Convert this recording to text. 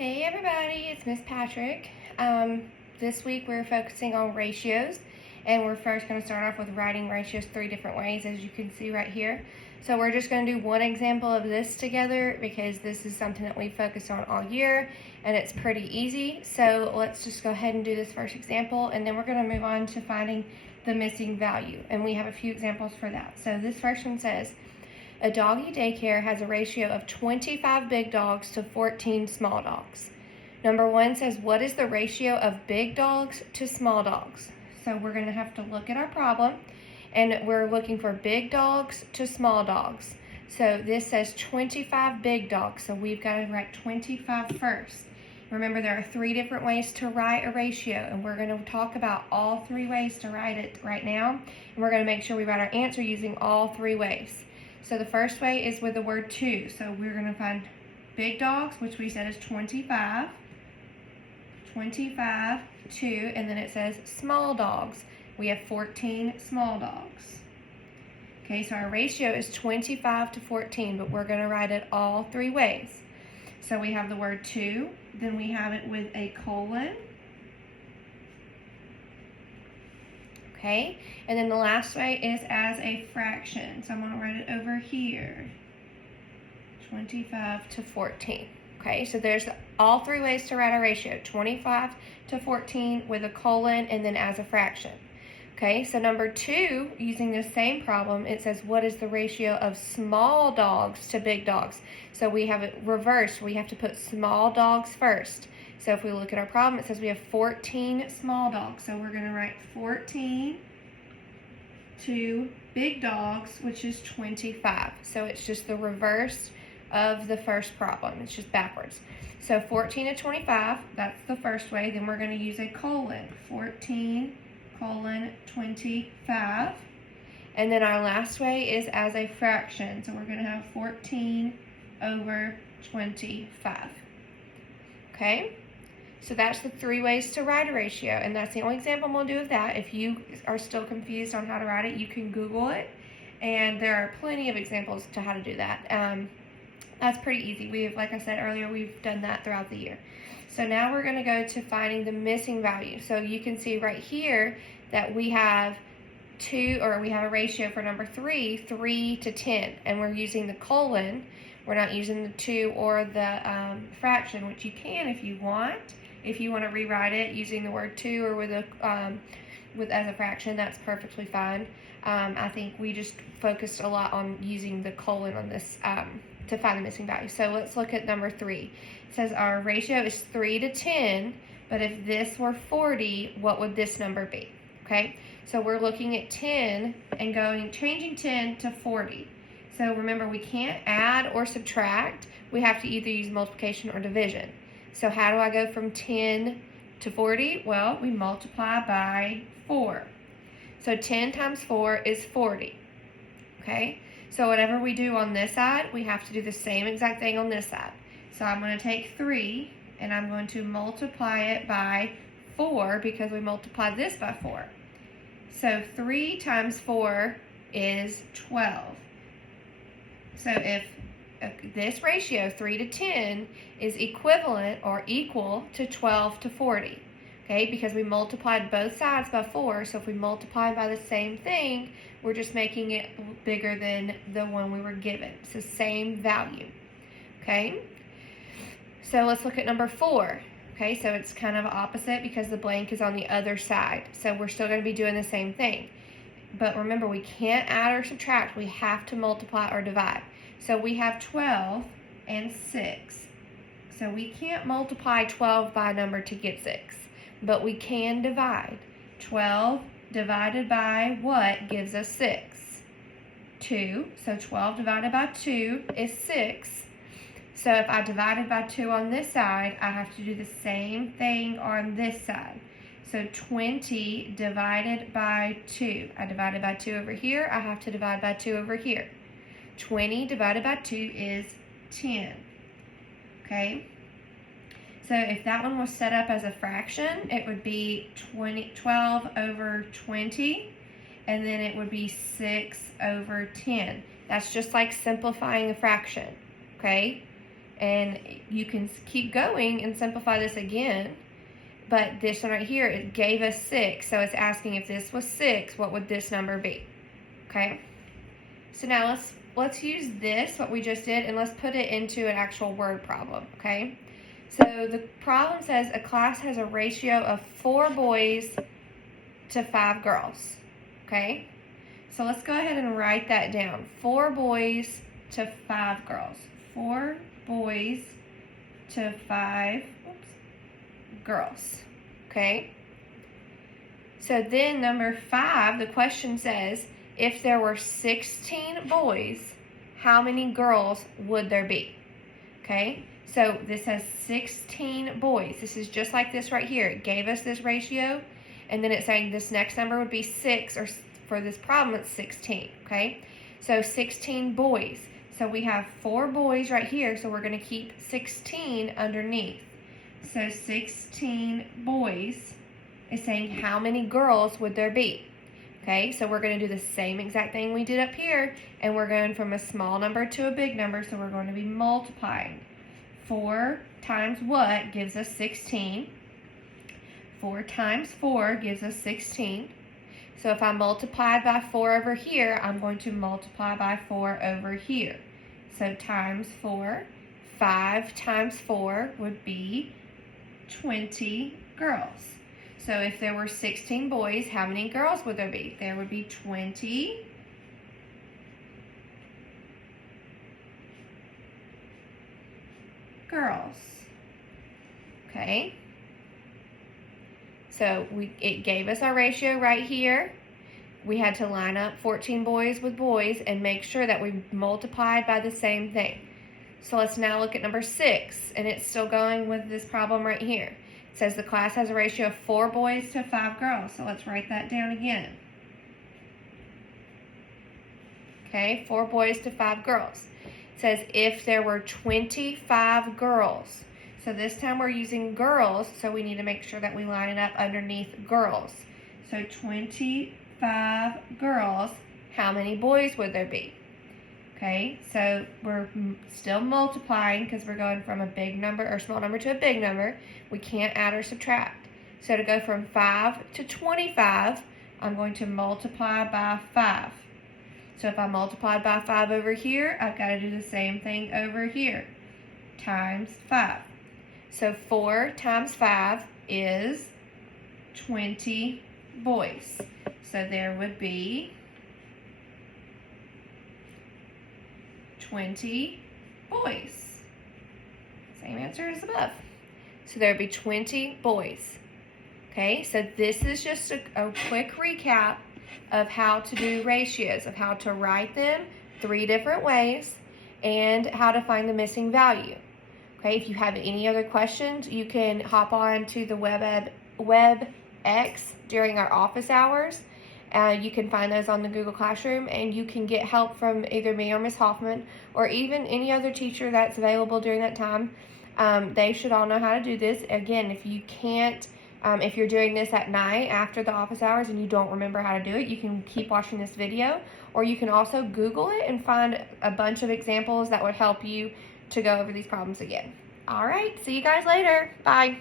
Hey everybody, it's Miss Patrick. This week we're focusing on ratios, and we're first going to start off with writing ratios 3 different ways, as you can see right here. So we're just going to do one example of this together because this is something that we focused on all year and it's pretty easy. So let's just go ahead and do this first example, and then we're going to move on to finding the missing value, and we have a few examples for that. So this first one says, a doggy daycare has a ratio of 25 big dogs to 14 small dogs. Number 1 says, what is the ratio of big dogs to small dogs? So we're going to have to look at our problem, and we're looking for big dogs to small dogs. So this says 25 big dogs, so we've got to write 25 first. Remember, there are 3 different ways to write a ratio, and we're going to talk about all 3 ways to write it right now, and we're going to make sure we write our answer using all 3 ways. So the first way is with the word 2. So we're going to find big dogs, which we said is 25, 2, and then it says small dogs. We have 14 small dogs. Okay, so our ratio is 25 to 14, but we're going to write it all 3 ways. So we have the word 2, then we have it with a colon. Okay, and then the last way is as a fraction. So I'm going to write it over here, 25 to 14. Okay, so there's all 3 ways to write our ratio, 25 to 14 with a colon and then as a fraction. Okay, so number 2, using the same problem, it says, what is the ratio of small dogs to big dogs? So we have it reversed. We have to put small dogs first. So if we look at our problem, it says we have 14 small dogs. So we're going to write 14 to big dogs, which is 25. So it's just the reverse of the first problem. It's just backwards. So 14 to 25, that's the first way. Then we're going to use a colon, 14 colon 25. And then our last way is as a fraction. So we're going to have 14 over 25. Okay? So that's the 3 ways to write a ratio, and that's the only example we'll do of that. If you are still confused on how to write it, you can Google it, and there are plenty of examples to how to do that. That's pretty easy. Like I said earlier, we've done that throughout the year. So now we're going to go to finding the missing value. So you can see right here that we have a ratio for number 3, 3 to 10, and we're using the colon. We're not using the 2 or the fraction, which you can if you want. If you want to rewrite it using the word 2 or with as a fraction, that's perfectly fine. I think we just focused a lot on using the colon on this to find the missing value. So let's look at number 3. It says our ratio is 3 to 10, but if this were 40, what would this number be? Okay, so we're looking at 10 and changing 10 to 40. So remember, we can't add or subtract. We have to either use multiplication or division. So how do I go from 10 to 40? Well, we multiply by 4. So 10 times 4 is 40. Okay? So whatever we do on this side, we have to do the same exact thing on this side. So I'm going to take 3, and I'm going to multiply it by 4 because we multiplied this by 4. So 3 times 4 is 12. So if this ratio, 3 to 10, is equivalent or equal to 12 to 40, okay, because we multiplied both sides by 4, so if we multiply by the same thing, we're just making it bigger than the one we were given. It's the same value, okay? So let's look at number 4. Okay, so it's kind of opposite because the blank is on the other side, so we're still going to be doing the same thing. But remember, we can't add or subtract. We have to multiply or divide. So we have 12 and 6. So we can't multiply 12 by a number to get 6, but we can divide. 12 divided by what gives us 6? 2. So 12 divided by 2 is 6. So if I divided by 2 on this side, I have to do the same thing on this side. So 20 divided by 2. I divided by 2 over here. I have to divide by 2 over here. 20 divided by 2 is 10. Okay? So if that one was set up as a fraction, it would be 12 over 20, and then it would be 6 over 10. That's just like simplifying a fraction. Okay? And you can keep going and simplify this again. But this one right here, it gave us 6. So it's asking if this was 6, what would this number be? Okay. So now let's use this, what we just did, and let's put it into an actual word problem, okay? So the problem says a class has a ratio of 4 boys to 5 girls, okay? So let's go ahead and write that down. 4 boys to 5 girls. 4 boys to 5 girls, okay? So then number 5, the question says, if there were 16 boys, how many girls would there be? Okay, so this has 16 boys. This is just like this right here. It gave us this ratio, and then it's saying this next number would be 6, or for this problem, it's 16, okay? So 16 boys. So we have 4 boys right here, so we're going to keep 16 underneath. So 16 boys is saying how many girls would there be? Okay, so we're going to do the same exact thing we did up here, and we're going from a small number to a big number, so we're going to be multiplying. 4 times what gives us 16? 4 times 4 gives us 16. So if I multiply by 4 over here, I'm going to multiply by 4 over here. So times 4, 5 times 4 would be 20 girls. So if there were 16 boys, how many girls would there be? There would be 20 girls. Okay. So it gave us our ratio right here. We had to line up 14 boys with boys and make sure that we multiplied by the same thing. So let's now look at number 6, and it's still going with this problem right here. It says the class has a ratio of 4 boys to 5 girls. So let's write that down again. Okay, 4 boys to 5 girls. It says if there were 25 girls. So this time we're using girls, so we need to make sure that we line it up underneath girls. So 25 girls, how many boys would there be? Okay, so we're still multiplying because we're going from a big number or small number to a big number. We can't add or subtract. So to go from 5 to 25, I'm going to multiply by 5. So if I multiply by 5 over here, I've got to do the same thing over here, times 5. So 4 times 5 is 20 boys. So there would be 20 boys. Same answer as above. So there would be 20 boys. Okay, so this is just a quick recap of how to do ratios, of how to write them 3 different ways, and how to find the missing value. Okay, if you have any other questions, you can hop on to the WebEx during our office hours. You can find those on the Google Classroom, and you can get help from either me or Ms. Hoffman, or even any other teacher that's available during that time. They should all know how to do this. Again, if you can't, if you're doing this at night after the office hours and you don't remember how to do it, you can keep watching this video, or you can also Google it and find a bunch of examples that would help you to go over these problems again. All right, see you guys later. Bye.